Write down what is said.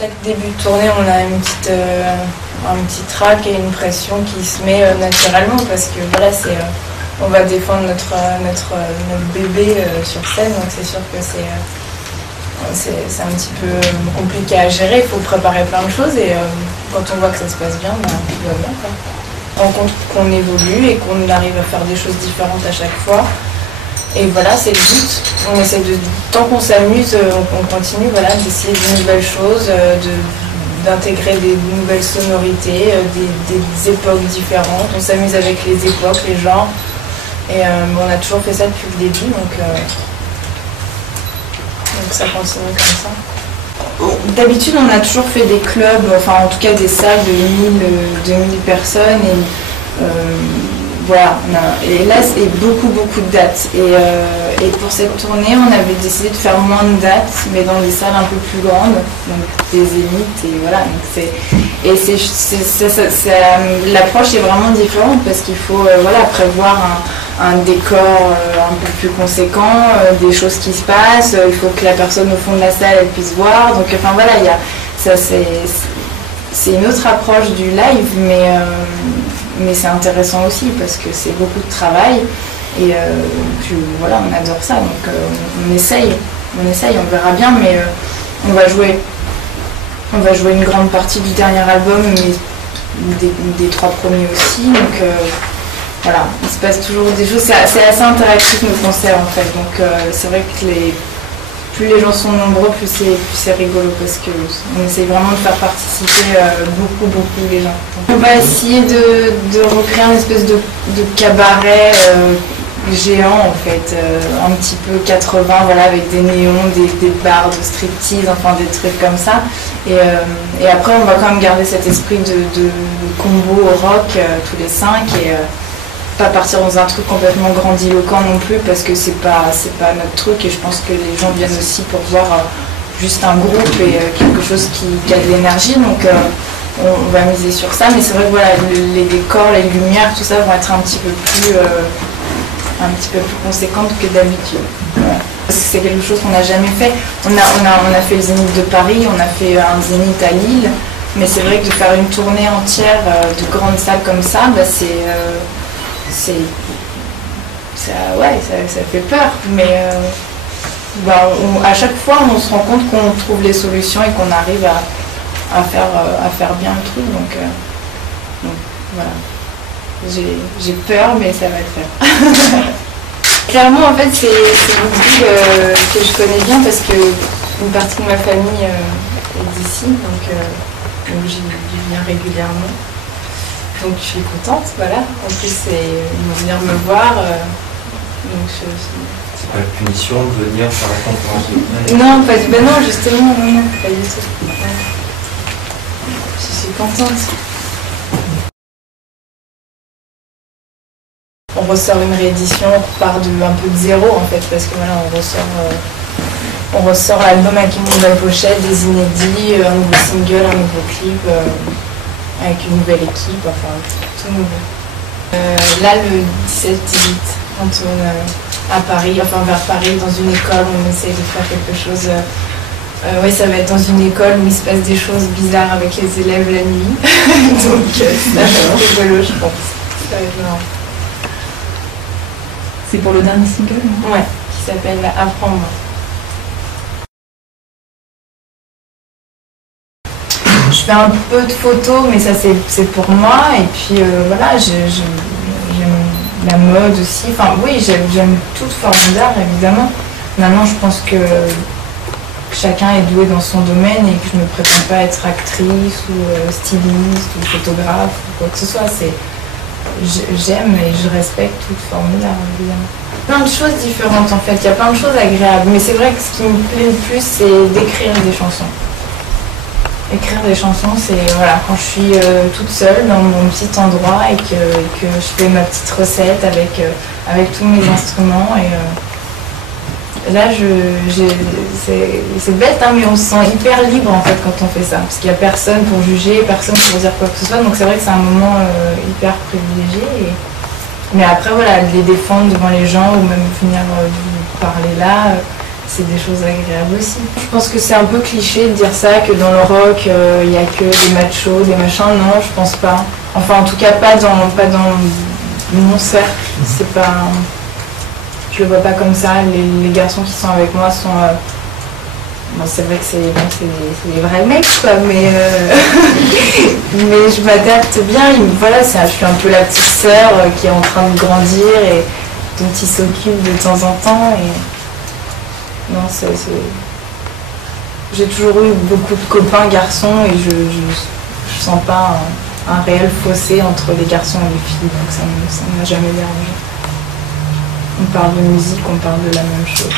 chaque début de tournée, on a un petit trac et une pression qui se met naturellement parce que voilà, on va défendre notre bébé sur scène, donc c'est sûr que c'est un petit peu compliqué à gérer. Il faut préparer plein de choses et quand on voit que ça se passe bien, tout va bien, quoi. On rend compte qu'on évolue et qu'on arrive à faire des choses différentes à chaque fois. Et voilà, c'est le but. On essaie tant qu'on s'amuse, on continue d'essayer de nouvelles choses, d'intégrer des nouvelles sonorités, des époques différentes. On s'amuse avec les époques, les genres. Et on a toujours fait ça depuis le début, donc ça continue comme ça. D'habitude, on a toujours fait des clubs, enfin en tout cas des salles de 1000 personnes. Et, voilà, et là c'est beaucoup de dates et pour cette tournée on avait décidé de faire moins de dates mais dans des salles un peu plus grandes, donc des zéniths et voilà, l'approche est vraiment différente parce qu'il faut prévoir un décor un peu plus conséquent, des choses qui se passent, il faut que la personne au fond de la salle elle puisse voir, donc enfin voilà, c'est une autre approche du live mais c'est intéressant aussi parce que c'est beaucoup de travail et puis voilà, on adore ça, donc on essaye, on verra bien, mais on va jouer une grande partie du dernier album, mais des 3 premiers aussi, donc voilà, il se passe toujours des choses, c'est assez interactif nos concerts en fait, donc c'est vrai que plus les gens sont nombreux, plus c'est rigolo parce qu'on essaye vraiment de faire participer beaucoup les gens. On va essayer de recréer une espèce de cabaret géant en fait, un petit peu 80, voilà, avec des néons, des bars de striptease, enfin des trucs comme ça. Et après on va quand même garder cet esprit de combo rock tous les 5 et pas partir dans un truc complètement grandiloquent non plus parce que c'est pas notre truc et je pense que les gens viennent aussi pour voir juste un groupe et quelque chose qui a de l'énergie, donc on va miser sur ça, mais c'est vrai que voilà, les décors, les lumières, tout ça vont être un petit peu plus conséquentes que d'habitude. Ouais. C'est quelque chose qu'on n'a jamais fait. On a fait le Zénith de Paris, on a fait un Zénith à Lille, mais c'est vrai que de faire une tournée entière de grandes salles comme ça, ça fait peur, mais à chaque fois on se rend compte qu'on trouve les solutions et qu'on arrive à faire bien le truc, donc voilà, j'ai peur mais ça va le faire. Clairement en fait c'est une ville que je connais bien parce que une partie de ma famille est d'ici, donc j'y viens régulièrement. Donc je suis contente, voilà. En plus, ils vont venir me voir. C'est pas une punition de venir faire la conférence de presse? Non, non, justement, non, pas du tout. Ouais. Je suis contente. On ressort une réédition, on part un peu de zéro en fait, parce que voilà, on ressort l'album avec une nouvelle pochette, des inédits, un nouveau single, un nouveau clip. Avec une nouvelle équipe, enfin tout nouveau. Là le 17-18, on tourne à Paris, enfin vers Paris, dans une école, on essaye de faire quelque chose. Oui, ça va être dans une école où il se passe des choses bizarres avec les élèves la nuit. Donc ça va être rigolo, je pense. Ça va être marrant. C'est pour le dernier single? Ouais, qui s'appelle Apprends-moi. Je fais un peu de photos, mais ça c'est pour moi. Et puis voilà, j'aime la mode aussi. Enfin oui, j'aime toute forme d'art évidemment. Maintenant, je pense que chacun est doué dans son domaine et que je ne me prétends pas être actrice ou styliste ou photographe ou quoi que ce soit. J'aime et je respecte toute forme d'art évidemment. Plein de choses différentes en fait. Il y a plein de choses agréables. Mais c'est vrai que ce qui me plaît le plus, c'est d'écrire des chansons. Écrire des chansons, c'est voilà, quand je suis toute seule dans mon petit endroit et que je fais ma petite recette avec tous mes instruments. Et là, c'est bête, hein, mais on se sent hyper libre en fait quand on fait ça. Parce qu'il n'y a personne pour juger, personne pour dire quoi que ce soit. Donc c'est vrai que c'est un moment hyper privilégié. Mais après, voilà, les défendre devant les gens ou même venir vous parler là, c'est des choses agréables aussi. Je pense que c'est un peu cliché de dire ça, que dans le rock, il n'y a que des machos, des machins. Non, je pense pas. Enfin, en tout cas, pas dans mon cercle. C'est pas... Je le vois pas comme ça. Les garçons qui sont avec moi sont... Bon, c'est vrai que c'est des vrais mecs, quoi, mais, mais je m'adapte bien. Voilà, je suis un peu la petite sœur qui est en train de grandir et dont il s'occupe de temps en temps. Et... Non, j'ai toujours eu beaucoup de copains garçons et je sens pas un réel fossé entre les garçons et les filles, donc ça ne m'a jamais dérangé. On parle de musique, on parle de la même chose.